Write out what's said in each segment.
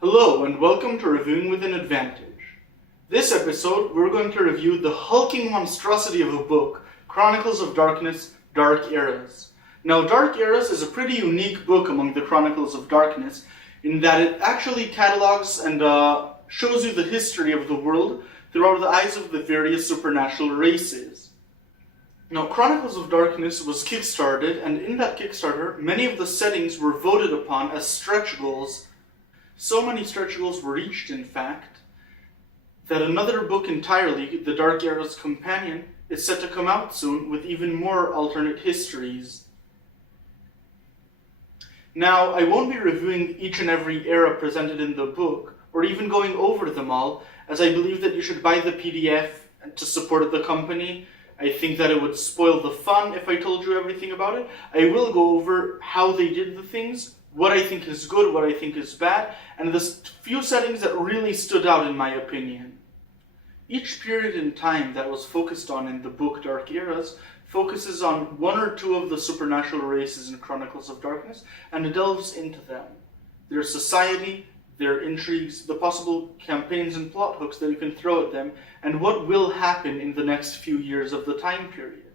Hello and welcome to Reviewing with an Advantage. This episode we're going to review the hulking monstrosity of a book, Chronicles of Darkness, Dark Eras. Now Dark Eras is a pretty unique book among the Chronicles of Darkness in that it actually catalogs and shows you the history of the world through the eyes of the various supernatural races. Now, Chronicles of Darkness was kickstarted, and in that Kickstarter, many of the settings were voted upon as stretch goals. So many stretch goals were reached, in fact, that another book entirely, The Dark Era's Companion, is set to come out soon with even more alternate histories. Now, I won't be reviewing each and every era presented in the book, or even going over them all, as I believe that you should buy the PDF to support the company. I think that it would spoil the fun if I told you everything about it. I will go over how they did the things, what I think is good, what I think is bad, and the few settings that really stood out in my opinion. Each period in time that was focused on in the book Dark Eras focuses on one or two of the supernatural races in Chronicles of Darkness and delves into them, their society, their intrigues, the possible campaigns and plot hooks that you can throw at them, and what will happen in the next few years of the time period.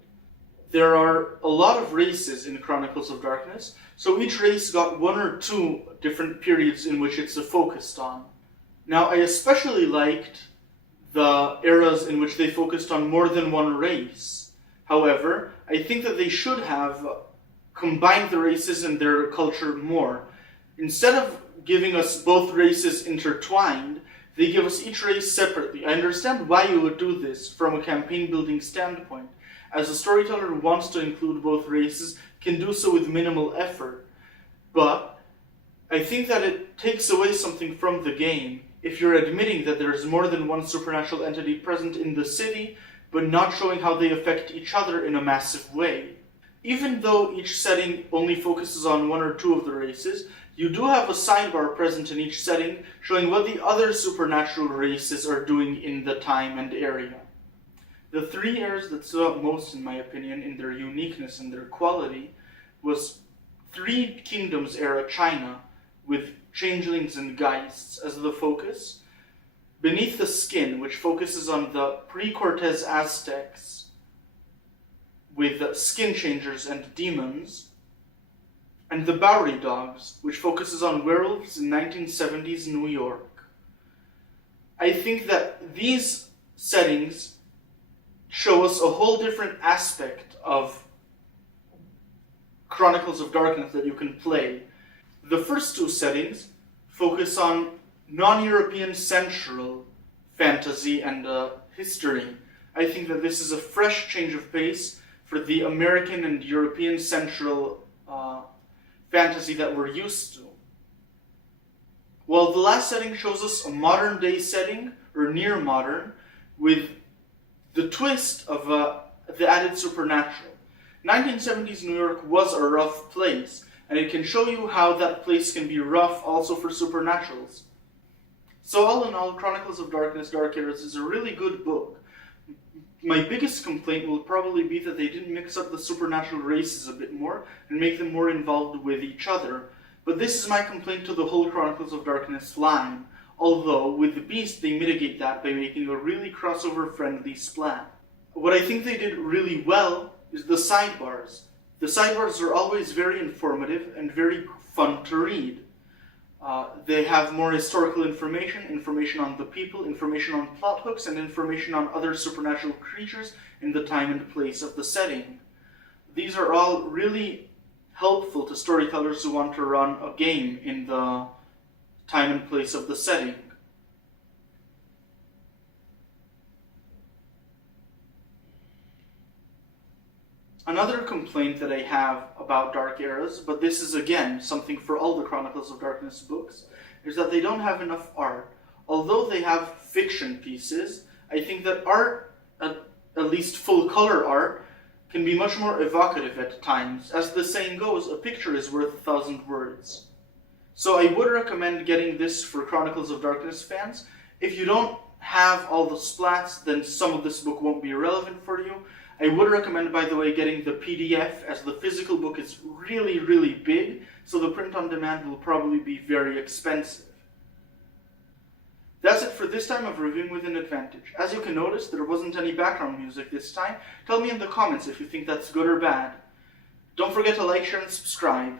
There are a lot of races in Chronicles of Darkness, so each race got one or two different periods in which it's focused on. Now, I especially liked the eras in which they focused on more than one race. However, I think that they should have combined the races and their culture more. Instead of giving us both races intertwined, they give us each race separately. I understand why you would do this from a campaign building standpoint, as a storyteller who wants to include both races can do so with minimal effort. But I think that it takes away something from the game if you're admitting that there's more than one supernatural entity present in the city, but not showing how they affect each other in a massive way. Even though each setting only focuses on one or two of the races, you do have a sidebar present in each setting showing what the other supernatural races are doing in the time and area. The three eras that stood out most, in my opinion, in their uniqueness and their quality was Three Kingdoms era China, with changelings and geists as the focus, Beneath the Skin, which focuses on the pre-Cortez Aztecs, with skin changers and demons, and the Bowery Dogs, which focuses on werewolves in 1970s New York. I think that these settings show us a whole different aspect of Chronicles of Darkness that you can play. The first two settings focus on non-European central fantasy and history. I think that this is a fresh change of pace for the American and European central fantasy that we're used to. While the last setting shows us a modern day setting, or near modern, with the twist of the added supernatural. 1970s New York was a rough place, and it can show you how that place can be rough also for supernaturals. So all in all, Chronicles of Darkness, Dark Eras is a really good book. My biggest complaint will probably be that they didn't mix up the supernatural races a bit more and make them more involved with each other. But this is my complaint to the whole Chronicles of Darkness line, although with the Beast they mitigate that by making a really crossover-friendly splat. What I think they did really well is the sidebars. The sidebars are always very informative and very fun to read. They have more historical information on the people, information on plot hooks, and information on other supernatural creatures in the time and place of the setting. These are all really helpful to storytellers who want to run a game in the time and place of the setting. Another complaint that I have about Dark Eras, but this is again something for all the Chronicles of Darkness books, is that they don't have enough art. Although they have fiction pieces, I think that art, at least full color art, can be much more evocative at times. As the saying goes, a picture is worth 1,000 words. So I would recommend getting this for Chronicles of Darkness fans. If you don't have all the splats, then some of this book won't be relevant for you. I would recommend, by the way, getting the PDF, as the physical book is really, really big, so the print on demand will probably be very expensive. That's it for this time of reviewing with an advantage. As you can notice, there wasn't any background music this time. Tell me in the comments if you think that's good or bad. Don't forget to like, share, and subscribe.